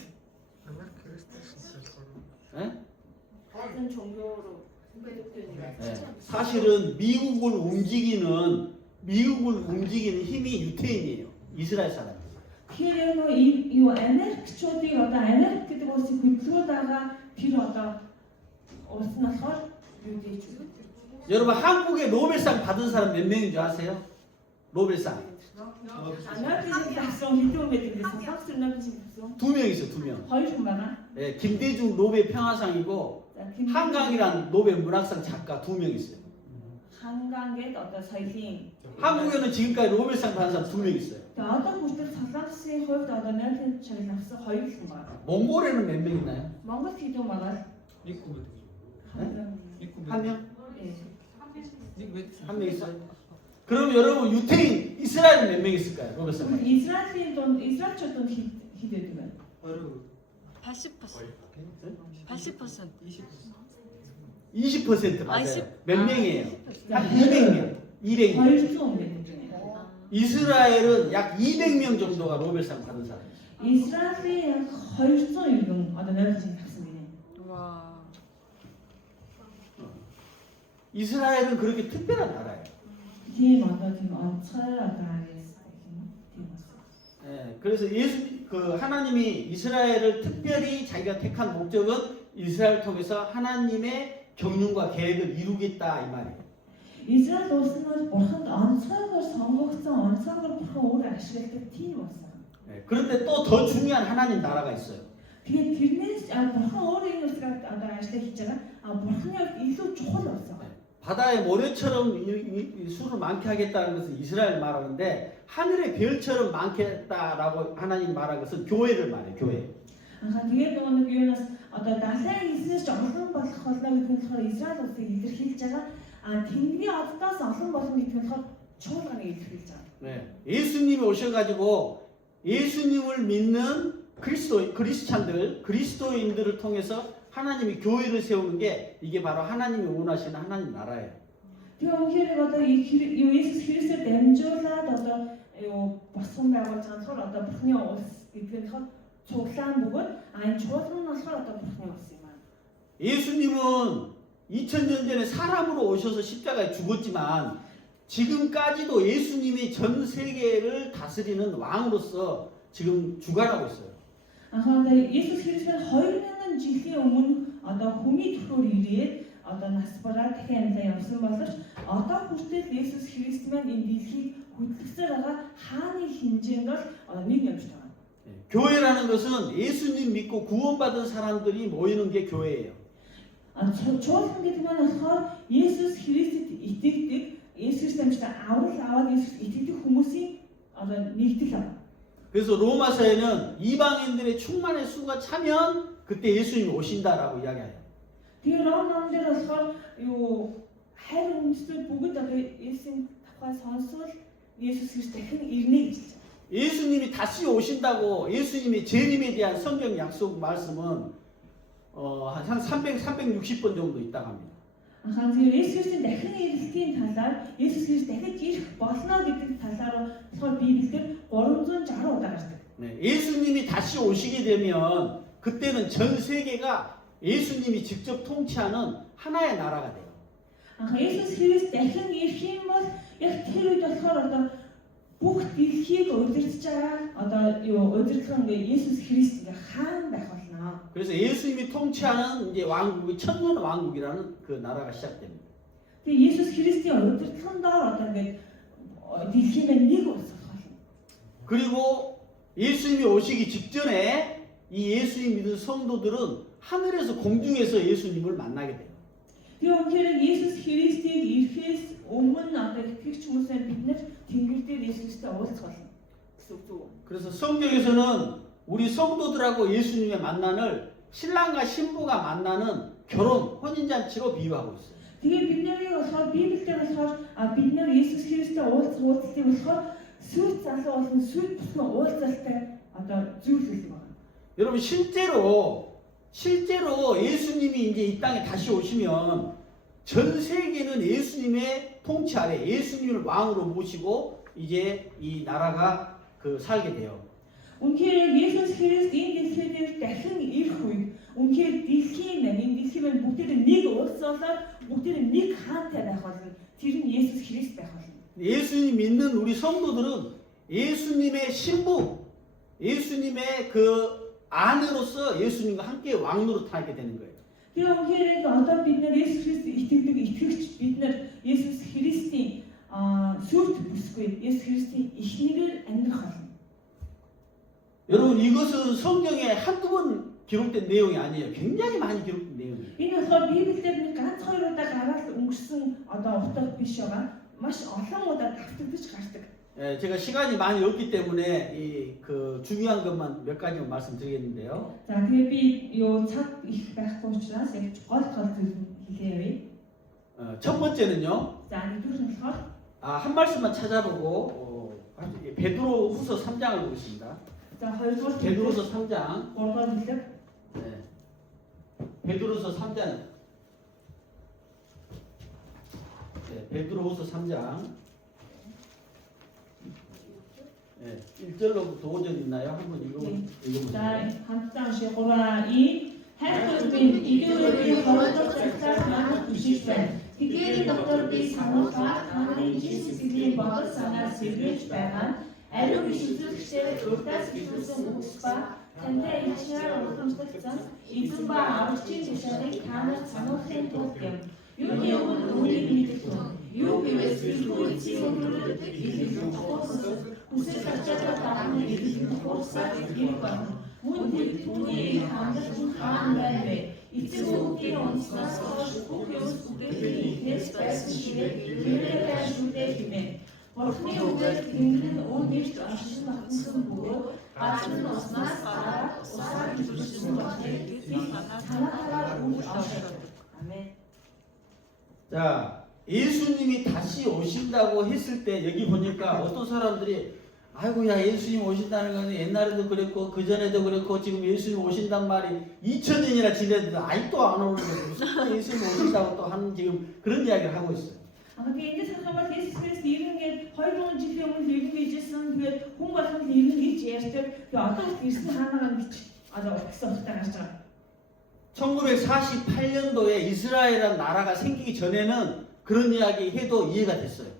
예? 같은 종교로 분배되니까 네. 사실은 미국을 움직이는 힘이 유태인이에요. 이스라엘 사람. Тэгэхээр юу Америкчуудыг одоо Америк гэдэг улсыг хөдөлгөөд байгаа тэр одоо улс нь болохоор юу гэж үү? 여러분 한국에 노벨상 받은 사람 몇 명인 줄 아세요? 노벨상 Америкийн тавсан хэдэн байдаг гэсэн факт нэмсэн гэсэн. 2명 있어요. 2명. Хоёр хүн байна. 예, 김대중 노벨 평화상이고 За тийм 한강이란 노벨 문학상 작가 2명 있어요. Ханган гээд одоо соёлын 한국에는 지금까지 노벨상 받은 사람 2명 있어요. тэгээ одоо хүртэл Солонгосын хувьд одоо Нобелийн шагнал авсан хоёр хүн байна. 몽골에는 몇 명 있나요? Монгол хэдэн байна? 한 명? 예. 한 명 있어요. 그럼 여러분 유태인 이스라엘 몇 명 있을까요? 노벨상. Израилийн дунд Израильчууд дунд хэд байдаг вэ? 80%. 80%. 20% 맞아요. 몇 명이에요? За 한 200명. 200명. 200 хүн байдаг. 이스라엘은 약 200명 정도가 노벨상 받은 사람이에요. Израилийн яг 200 иргэн одоо Нобелийн авсан гинэ. 와. 이스라엘은 그렇게 특별한 나라예요. Тийм одоо тийм онцгой одоо араас тийм бас. 예, 그래서 하나님이 이스라엘을 특별히 자기가 택한 목적은 이스라엘 통해서 하나님의 경륜과 계획을 이루겠다 이 말이에요. Израиль улс нь бол бурханд онцгойгоор сонгогдсон онцгойгоор бурхан өөрөө ашигладаг тийм улс. 예, 그런데 또 더 중요한 하나님 나라가 있어요. Тэгээд тэрнээс бурхан өөрөө энэ улсыг одоо ажиллаж хийж байгаа. Бурханы хувьд илүү чухал улс. 바다의 모래처럼 이 수를 많게 하겠다는 것은 이스라엘 말하는데 하늘의 별처럼 많겠다라고 하나님 말한 것은 교회를 말해요. 교회. Тэгээд нэг юунаас одоо далайн хэлснээс ч олон болох болно гэдэг нь болохоор Израиль улсыг илэрхийлж байгаа. Тэнгэрийн одоос олон болно гэдэг нь болохоор чуулганыг илэрхийлж байгаа. 네, 예수님이 오셔가지고 예수님을 믿는 그리스도인들을 통해서 하나님이 교회를 세우는 게 이게 바로 하나님이 원하시는 하나님 나라예요. Тэгээ үнэхээр одоо Иесус Христээр дамжуулаад одоо юу босгон байгуулж байгаа болохоор одоо Бурхны улс гэдэг нь болохоор цуглаан бөгөөд энэ чуулган нь болохоор одоо Бурхны улс юм аа. 예수님은 2000년 전에 사람으로 오셔서 십자가에 죽었지만 지금까지도 예수님이 전 세계를 다스리는 왕으로서 지금 주관하고 있어요. Одоо Иесус Христ 2000 жилийн өмнө одоо хүний төрөөр ирээд одоо нас бараад дахин амьлаа явсан боловч одоо хүртэл Иесус Христ маань энэ дэлхийг хөдөлгөсөөр байгаа хааны хэмжээнд бол нэг явж байгаа. 교회라는 것은 예수님 믿고 구원받은 사람들이 모이는 게 교회예요. Чуулган гэдэг нь болохоор Иесус Христэд итгэдэг, Иесус Христээр аваад Иесус итгэдэг хүмүүсийн одоо нэгдэл байна. 그래서 로마서에는 이방인들의 충만의 수가 차면 그때 예수님이 오신다라고 이야기해요. Тэгээ Ром номдэр болохоор юу хайр үндэстнүүд бүгд одоо Иесусийн тухай сонсвол Иесус Христ дахин ирнэ гэж. 예수님이 다시 오신다고 예수님의 재림에 대한 성경 약속 말씀은 한 360번 정도 있다고 합니다. Ахаа зөв Есүсийн дахин ирэлтийн талаар Есүс Христ дахиж ирэх болно гэдэг талаар болохоор Библиэлд 360 удаа гардаг. 네, 예수님이 다시 오시게 되면 그때는 전 세계가 예수님이 직접 통치하는 하나의 나라가 돼요. Ахаа Есүс Христ дахин ирэх юм бол яг тэр үед болохоор одоо бүх дэлхийг удирдах байгаа одоо юу удирдах ингээ Есүс Христ ингээ хаан байх болно. 그래서 예수님이 통치하는 이제 왕국이 천년 왕국이라는 그 나라가 시작됩니다. Тэгээ Есүс Христийн удирдлагын доор одоо ингээ дэлхийн маань нэг улс болох болно. 그리고 예수님이 오시기 직전에 이 예수님 믿은 성도들은 하늘에서 공중에서 예수님을 만나게 돼요. Тэгээ үнэхээр Есүс Христийг ирэхээс өмнө одоо итгэгч хүмүүсээ бид нэр тэнгэр дээр Есүстэй уулзах болно. гэсэн үг зөв. 그래서 성경에서는 우리 성도들하고 예수님의 만남을 신랑과 신부가 만나는 결혼, 혼인잔치로 비유하고 있어요. Тэгээ бид нарыг болохоор Библиэлд болохоор бид нар Есүс Христтэй уулзалтыг болохоор сүт залуу болон сүт бүхэн уулзалтай одоо зүйл хэлдэг байна. 여러분 실제로 예수님이 이제 이 땅에 다시 오시면 전 세계는 예수님의 통치 아래 예수님을 왕으로 모시고 이제 이 나라가 살게 돼요. Үнэхээр Есүс Христ энэ дэлхий дээр дахин ирэх үед үнэхээр дэлхийн маань бүгдээр нэг улс болоод бүгдээр нэг хаантай байх болно. Тэр нь Есүс Христ байх болно. 예수님 믿는 우리 성도들은 예수님의 신부, 예수님의 그 아내로서 예수님과 함께 왕노릇하게 되는 거예요. Тэгээ үнэхээр одоо бид нар Есүс Христ итгэдэг итгэгч бид нар Есүс Христийн сүрт бүсгүй Есүс Христийн эхнэрээр амьдрах болно. 여러분 이것은 성경에 한두 번 기록된 내용이 아니에요. 굉장히 많이 기록된 내용이에요. Энэ болохоор Библиэлд нэг ганц хоёр удаа гараад өнгөрсөн одоо утга биш байгаа. Маш олон удаа давтагдаж гардаг. 예, 제가 시간이 많이 없기 때문에 그 중요한 것만 몇 가지만 말씀드리겠는데요. За тэгээ би юу цаг их байхгүй учраас яг гол зүйл хэлье. 첫 번째는요. За нэгдүгээр нь болохоор 한 말씀만 찾아보고 베드로후서 3장을 보겠습니다. за хоёрдугаар 베드로서 3장. гуравдугаар бүлэг 네. 베드로서 3장. 네, 베드로후서 3장. 네, 1절로부터 5절 있나요? 한번 읽어보세요. За хамтдаа уншия 3 хайртай идэвхтэй хоорондоо цагтаа манайд бишиж байна. Тэдгээрийн дотор би сануулгаар хааны Иесус Христийн бодол санаа сэргээж байгаа нь ариун биш үзүүлэгчээр урдаас хэлсэн үгс ба тантай ичнээр уламжлагдсан эзэн ба аврагчийн тушаалыг танарт сануулахын тулд юм. Юуны өмнө үнийг мэдэх тун. Юу гэвэл сэлгүй эцсийн хэлэх хүсэл ачаалал таахны хэлэх хуурсаар ирэх байна. Мөн түүний хандлагч хаан байна вэ? Эцэг хүүхдийн онцноос хойш бүх юмс бүтээгдэхүүн ихнээс байсан шигээ гэрээр шүдээ хэмээн. Бурхны үгээр тэнгэр нь үнэрч оршин багтсан бөгөөд газар нь уснаас гараад усаар хөвчсөн болохыг би санаагаар үгүй авшаа. 아멘. 자, 예수님이 다시 오신다고 했을 때 여기 보니까 어떤 사람들이 아이고 야 예수님 오신다는 건 옛날에도 그랬고 그 전에도 그랬고 지금 예수님 오신단 말이 2000년이나 지났는데 아직도 안 오는데 무슨 예수님 오신다고 또 하는 지금 그런 이야기를 하고 있어요. Тэгээ энэ санаамаар Есүс Христ ирнгээд 2000 жилийн өмнө ирнэ гэжсэн. Тэгээд хүн болгонд ирнэ гэж ярьдаг. Тэгээ одоо ирсэн хаанаа гэж одоо гэсэн утгатай гарч байгаа. 1948년도에 이스라엘이라는 나라가 생기기 전에는 그런 이야기 해도 이해가 됐어요.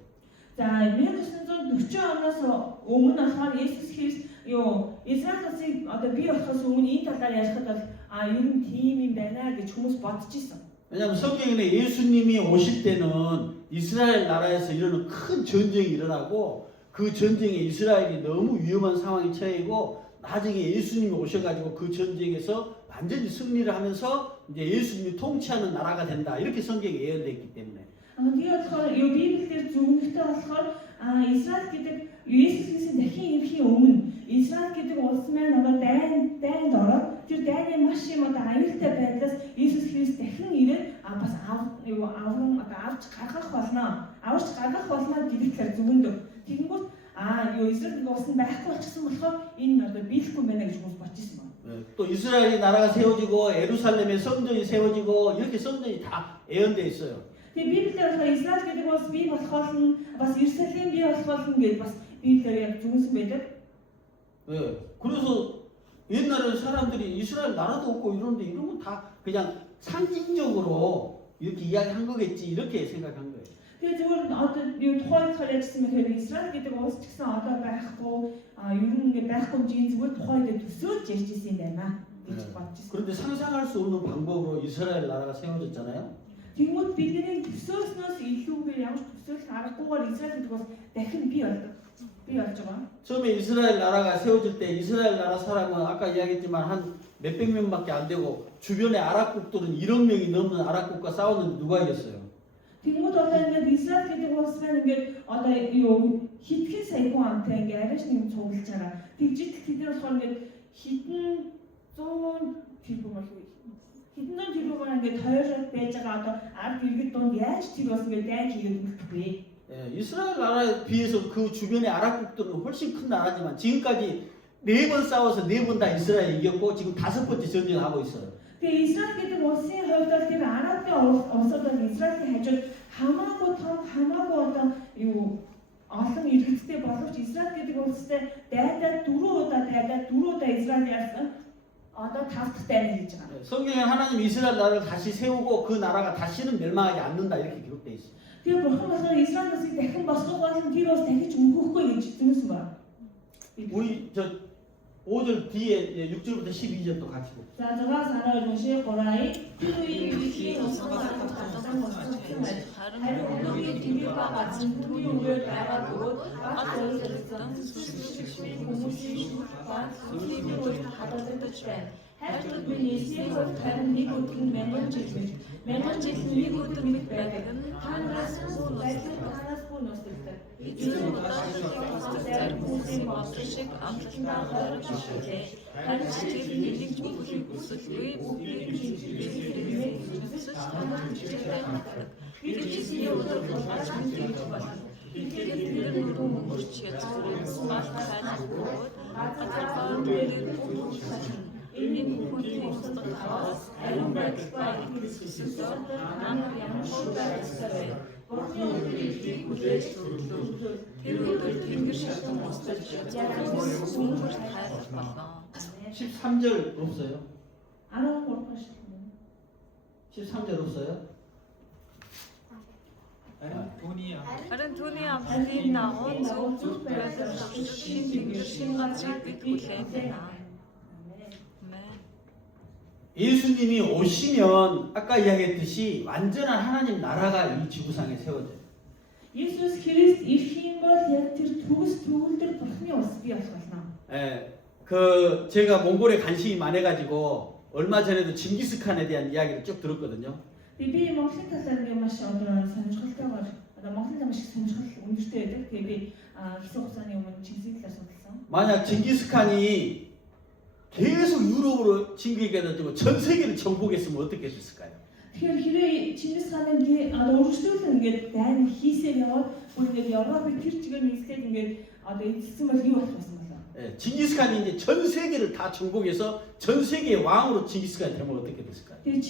За 1940 оноос өмнө болохоор Есүс Христ юу Израиль улсыг одоо бий болохоос өмнө энэ талаар ярихад бол ер нь тийм юм байна гэж хүмүүс бодож исэн. 왜냐하면 성경에 예수님이 오실 때는 이스라엘 나라에서 이러는 큰 전쟁이 일어나고 그 전쟁에 이스라엘이 너무 위험한 상황에 처해있고 나중에 예수님이 오셔가지고 그 전쟁에서 완전히 승리를 하면서 이제 예수님이 통치하는 나라가 된다 이렇게 성경에 예언되어 있기 때문에. Тэгээд болохоор юу Библиэлд зөвхөнтэй болохоор Израиль гэдэг Есүс Христийн дахин ирэхийн өмнө Израиль гэдэг улс маань одоо дайнд ороод тэр дайны маш юм одоо аюултай байдлаас Есүс Христ дахин ирээд бас авч гаргах болно. Авч гаргах болно гэдэгтэр зөвөндөг. Тэгэнгүүт 요 이스라엘이 болсон байхгүй болчихсон болохоор энэ одоо биелэхгүй байна гэж хүмүүс бодчихсон байна. 예, 또 이스라엘이 나라가 세워지고 예루살렘에 성전이 세워지고 이렇게 성전이 다 예언돼 있어요. Тэгээ Библиэр болохоор Израиль гэдэг бас бий болох нь бас Иерусалим бий болох нь гэж бас Библиэр яг зөвсөн байдаг. 예, 그래서 옛날에 사람들이 이스라엘 나라도 없고 이러는데 이런 건 다 그냥 상징적으로 이렇게 이야기한 거겠지 이렇게 생각한 거예요. Тэгээ зөвхөн одоо юу тухайн цаг ярьсан мэхээр Израиль гэдэг улс ч гэсэн одоо байхгүй ер нь ингэ байхгүй юм зүгээр тухайн үед төсөөлж ярьж ирсэн юм байна гэж бодчихсон. 그런데 상상할 수 없는 방법으로 이스라엘 나라가 세워졌잖아요. Тэгмүүд бидний төсөөлснөөс илүүгээр ямар ч төсөөлөл аргагүйгээр Израиль гэдэг улс дахин бий болдог. Бий болж байгаа. 처음에 이스라엘 나라가 세워질 때 이스라엘 나라 사람은 아까 이야기했지만 한 몇백 명밖에 안 되고 주변의 아랍국들은 1억 명이 넘는 아랍국과 싸우는데 누가 이겼어요? Тэгмүүд одоо ингээд Израиль гэдэг улс маань ингээд одоо юу хитгэн сая хүн амтай ингээд арайч нэг цуглаж байгаа. Тэгжиж тэд нар болохоор ингээд хитэн 100 тэрбум болох юм. Хитэн 100 тэрбум ингээд тойроод байж байгаа одоо ард иргэд донд яаж тэр бас ингээд дайг хийгээд үлдэх вэ? 예, 이스라엘 나라에 비해서 그 주변의 아랍국들은 훨씬 큰 나라지만 지금까지 4번 싸워서 4번 다 이스라엘이 이겼고 지금 5번째 전쟁을 하고 있어요. Тэгээ Израиль гэдэг улсын хувьд бол тэр Арабын улсуудад Израилийн хажууд хамаагүй том хамаагүй одоо юу олон иргэдтэй боловч Израиль гэдэг улстай дайдаа 4 удаа Израиль ярьсан одоо 5 дахь дайнаа хийж байгаа. 예, 성경에 하나님 이스라엘 나라를 다시 세우고 그 나라가 다시는 멸망하지 않는다 이렇게 기록되어 있어요. Тэгээ бурхан болохоор Израиль улсыг дахин босгох болон тэр улс дахиж өнгөхгүй гэж зөвсөн байна. 우리 저 5절 뒤에 6절부터 12절도 같이 봅시다. За 6 санаа уншия 3-ыг Түүний өнөөгийн тэмдэг байгаа зөв түүний үгээр байгаа бөгөөд гал өөрчлөлтөн сүлжээ хүмүүсийн шүүх түүний үгээр хадгалагдаж байна. Хайртай миний эсрэг хувьд харин нэг өдөр нь мянган жил гэж мянган жил нэг өдөр мэт байдаг нь та нараас хүн танаас хүн устдаг. эцэг удаа зарим хүмүүсийн болсон шиг амтлалтаа хойрож шүлээ. Харин ч тэр нэлийг бүхийг хүсэлгүй бүгдийг хүсэж танаа хичээлтэй хатдаг. Бид эцсийн өдөр болгож хийж байна. Тэгэхээр тэр нүрэн мөнгөрч язгуурын мал хайж бөгөөд газар баан дээр бүгд энэ бүхний устдах таваас ариун байдалтай хэлсэн намайг ямар ч байцтай Бурхны өдрийг хүлээж зөвлөв. Тэр өдөр тэнгэр шатан устдаж сүмбэр хайрлах болно. 13절 없어요? 13 ш. 13절 없어요? Харин түүний амлалын дагуу зөв байсан шин тэнгэр шин газрыг бид хүлээн байна. 예수님이 오시면 아까 이야기했듯이 완전한 하나님 나라가 이 지구상에 세워져요. Есүс Христ ирэх юм бол яг тэр төгс төгөлдөр Бурхны улс бий болох болно. 예, 제가 몽골에 관심이 많아가지고 얼마 전에도 징기스칸에 대한 이야기를 쭉 들었거든요. Би Монголын талаар нэг маш одоо сонирхолтойгоор одоо Монголын маш их сонирхол өндөртэй байдаг. Тэгээ би хэсэг хугацааны өмнө Чингисийн талаар судалсан. 만약 징기스칸이 계속 유럽으로 진격해가지고 전 세계를 정복했으면 어떻게 됐을까요? Тэгэхээр хэрэг Чингис хааны өргөжлүүлэн ингээд дайн хийсээр яваад бүр ингээд Европыг тэр чигээр нэгслээд ингээд одоо эзэлсэн бол юу болох байсан бэ? 예, 징기스칸이 이제 전 세계를 다 정복해서 전 세계의 왕으로 징기스칸이 되면 어떻게 됐을까요? Тэгээ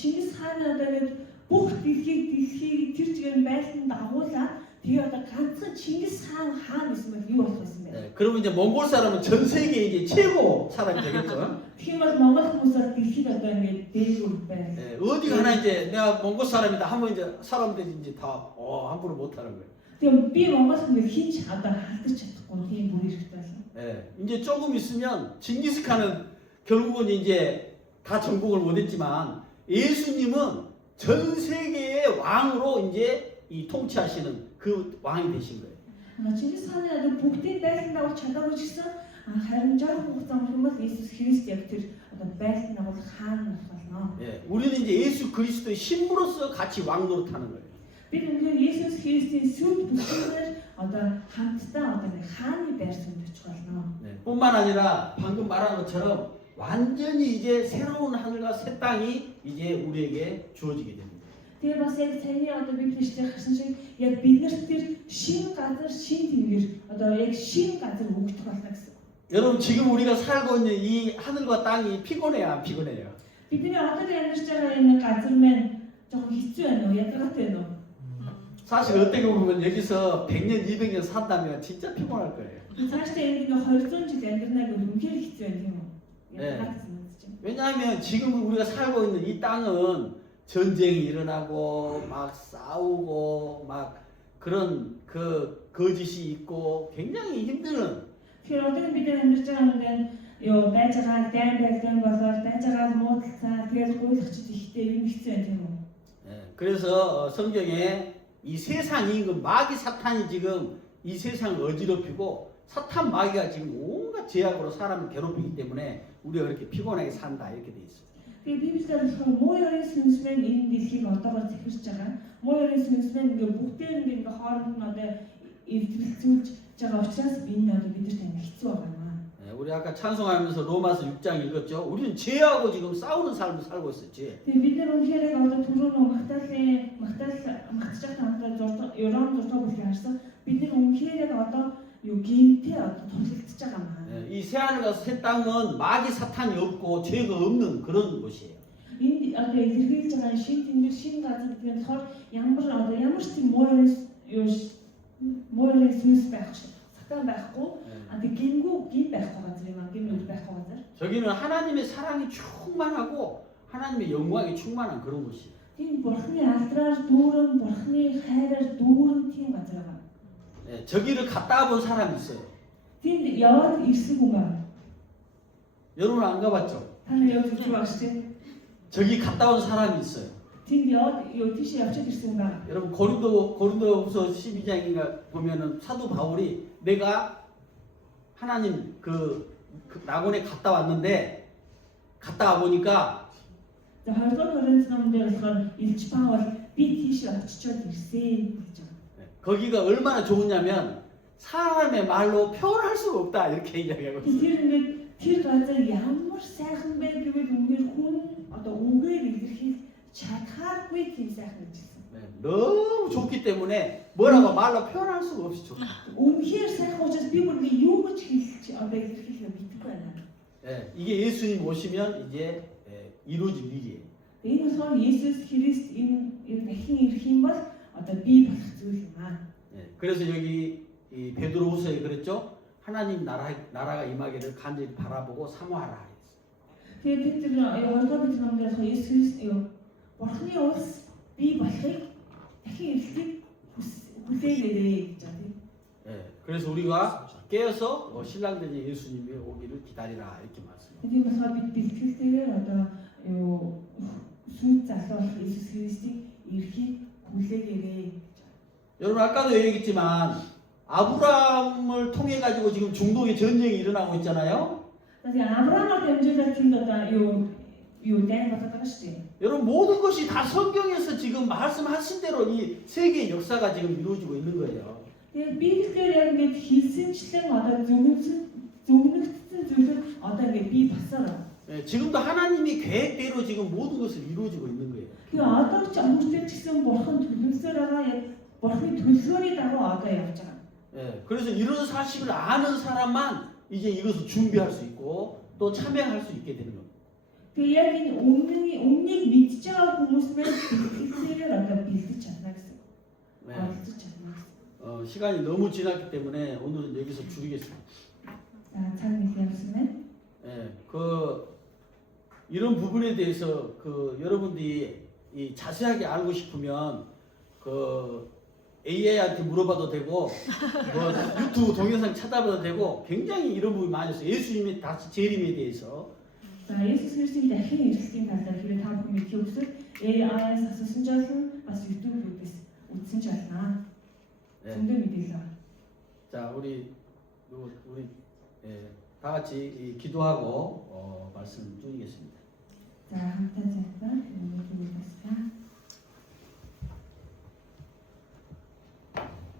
Чингис хааны одоо ингээд бүх дэлхийг тэр чигээр байлдан дагуулаад тэгээ одоо ганцхан Чингис хаан гэсэн бол юу болох байсан бэ? 예, 그러면 이제 몽골 사람은 전 세계 이제 최고 사람이 되겠죠. Тэгэхээр бол Монгол хүмүүсээр дэлхийд одоо ингээд дээгүүр байна. 예, 어디 가나 이제 내가 몽골 사람이다 하면 이제 사람들이 이제 다 함부로 못하는 거예요. Тэгээ би Монгол хүмүүс хийж одоо халтаж чадахгүй тийм бүр хэрэгтэй байна. 예, 이제 조금 있으면 징기스칸은 결국은 이제 다 정복을 못했지만 예수님은 전 세계의 왕으로 이제 이 통치하시는 그 왕이 되신 거예요. Чингис хааны одоо бүгдийн байлдан дагуулж чадаагүй ч гэсэн харин жоохон хугацаа хүмүүс Иесус Христ яг тэр одоо байлдан дагуулах хаан болох болно. 예, 우리는 이제 예수 그리스도의 신부로서 같이 왕 노릇하는 거예요. Бид үнэхээр Иесус Христийн сүд бүхнээр одоо хамтдаа одоо нэг хааны байр суурь очих болно. 네, 뿐만 아니라 방금 말한 것처럼 완전히 이제 새로운 하늘과 새 땅이 이제 우리에게 주어지게 됩니다. Тэгээ бас яг саяны одоо библиэд гарсан шиг яг бид нарт тэр шин газар, шин тэнгэр одоо яг шин газар өгдөх болно гэсэн. 여러분 지금 우리가 살고 있는 이 하늘과 땅이 피곤해요, 안 피곤해요? Бидний одоо амьдарч байгаа энэ газар маань жоохон хэцүү байна уу? Ядаргатай байна уу? 사실 어떻게 보면 여기서 100년, 200년 산다면 진짜 피곤할 거예요. Цаашдаа энэ 200 жил амьдрнаа гэж үнхээр хэцүү байна тийм үү? 네. Ядаргатай санагдаж байна. 왜냐하면 지금 우리가 살고 있는 이 땅은 전쟁이 일어나고 막 싸우고 막 그런 그 거짓이 있고 굉장히 힘든 Тэгэхээр одоо бид амьдарч байгаа юм дээр ёо байж байгаа дайн байлдан болоод байж байгаа муудалцаа тэгээд гуйлахчд ихтэй юм хэцүү байна тийм үү? 예, 그래서 성경에 이 세상이 그 마귀 사탄이 지금 이 세상을 어지럽히고 사탄 마귀가 지금 온갖 제약으로 사람을 괴롭히기 때문에 우리가 그렇게 피곤하게 산다 이렇게 돼 있어요. Тэгээд Библиэр болохоор муу ёрын сүнс маань энэ дэлхийг одоогоор захирч байгаа. Муу ёрын сүнс маань ингээ бүгдээр ингээ хооронд нь одоо эвдэлцүүлж байгаа учраас энэ одоо бидэрт амар хэцүү байгаа юм. 예, 우리 아까 찬송하면서 로마서 6장 읽었죠. 우리는 죄하고 지금 싸우는 삶을 살고 있어요. 죄. Тэгээд бид нар үнэхээр яг одоо түрүү нөө магтаж хамтаа Ерон дуртай бүлгийн харсан. Бид нар үнэхээр яг одоо юу гинтээ одоо тулгдчихж байгаа юм. 예, 이 새하늘과 새 땅은 마귀 사탄이 없고 죄가 없는 그런 곳이에요. Энд одоо илэрхийлж байгаа шин тэнгэр шин газар гэдэг нь болохоор ямар ч тийм муу ёрын сүнс байх шиг сатан байхгүй а тэг гингүү гин байхгүй газар юм аа гин үл байхгүй газар. 저기는 하나님의 사랑이 충만하고 하나님의 영광이 충만한 그런 곳이에요. Тийм бурхны алдраар дүүрэн бурхны хайраар дүүрэн тийм газар байгаа. 예, 저기를 갔다 본 사람이 있어요. Тэнд яваад ирсэн хүн байна. 여러분 안 가봤죠? Та нар явж үзэх байх шүү дээ. 저기 갔다 온 사람이 있어요. Тэнд яваад тийш явчихад ирсэн хүн байна. 여러분 고린도후서 12장인가 보면은 사도 바울이 내가 하나님 그 낙원에 갔다 왔는데 갔다 와 보니까 За 20-р Коринт номдэр болохоор Илч Паул би тийш очичод ирсэн гэж байна. 거기가 얼마나 좋으냐면 사람의 말로 표현할 수가 없다 이렇게 이야기하고 있어요. Тэр ингээд тэр газар ямар сайхан бэ гэвэл үнээр хүн одоо үгээр илэрхийлж чадхааргүй тийм сайхан гэж хэлсэн. 네, 너무 좋기 때문에 뭐라고 말로 표현할 수가 없이 좋다. Үнээр сайхан учраас би бүр ингээ юу гэж хэлж одоо илэрхийлэх мэдэхгүй байна. 네, 이게 예수님 오시면 이제 이루어질 일이에요. Энэ болохоор Есүс Христ энэ дахин ирэх юм бол одоо бий болох зүйл юм аа. 네, 그래서 여기 이 베드로후서에 그랬죠. 하나님 나라가 임하기를 간절히 바라보고 사모하라. Тэгээд бид тэр Европ бид номдэр Есүс Бурхны улс бий болохыг дахин ирэхийг хүлээгээрэй гэж байна. 네, 그래서 우리가 깨어서 신랑되는 예수님이 오기를 기다리라 이렇게 말씀합니다. Тийм болохоор бид бэлтгэлтэйгээр одоо юу сүнс залуулах Иесус Христийг ирэхийг хүлээгээрэй. 여러분 아까도 얘기했지만 아브라함을 통해 가지고 지금 중동에 전쟁이 일어나고 있잖아요. Takže Авраамаар дамжуулаад тэнд одоо юу дайн болоод байгаа шүү дээ. 여러분 모든 것이 다 성경에서 지금 말씀하신 대로 이 세계의 역사가 지금 이루어지고 있는 거예요. Тэгээд Библиэр яг ингэж хэлсэнчлэн одоо зөвнөгдсөн зүйлүүд одоо ингэ бий болсоор. 네, 지금도 하나님이 계획대로 지금 모든 것을 이루어지고 있는 거예요. Тэгээ одоо ч өмнөд ч гэсэн бурхан төлөвлөсөөр байгаа яг бурханы төлөвлөгөөний дагуу одоо явж байгаа. 네, 그래서 이런 사실을 아는 사람만 이제 이것을 준비할 수 있고 또 참여할 수 있게 되는 겁니다. Тэгээ яг энэ өмнгийг мэдж байгаа хүмүүс маань бэлтгэлээр одоо бэлдэж чадна гэсэн. 네, Олдож чадна гэсэн. 시간이 너무 지났기 때문에 오늘은 여기서 줄이겠습니다. За цаг нэлээд явсан байна. 네, 이런 부분에 대해서 여러분들이 이 자세하게 알고 싶으면 AI한테 물어봐도 되고 뭐 유튜브 동영상 찾아봐도 되고 굉장히 이런 부분이 많이 있어요. 예수님의 다시 재림에 대해서. За Есүс Христийн дахин ирэлтийн талаар хэрэг та бүхэн мэдхийг хүсвэл AI-аас асуусан ч болно бас YouTube-ээс үзсэн ч болно. 네. зөндөө мэдээлэл байна. 자, 우리 다 같이 기도하고 말씀 드리겠습니다. За хамтаа зайлаа. Өнөөдөр бас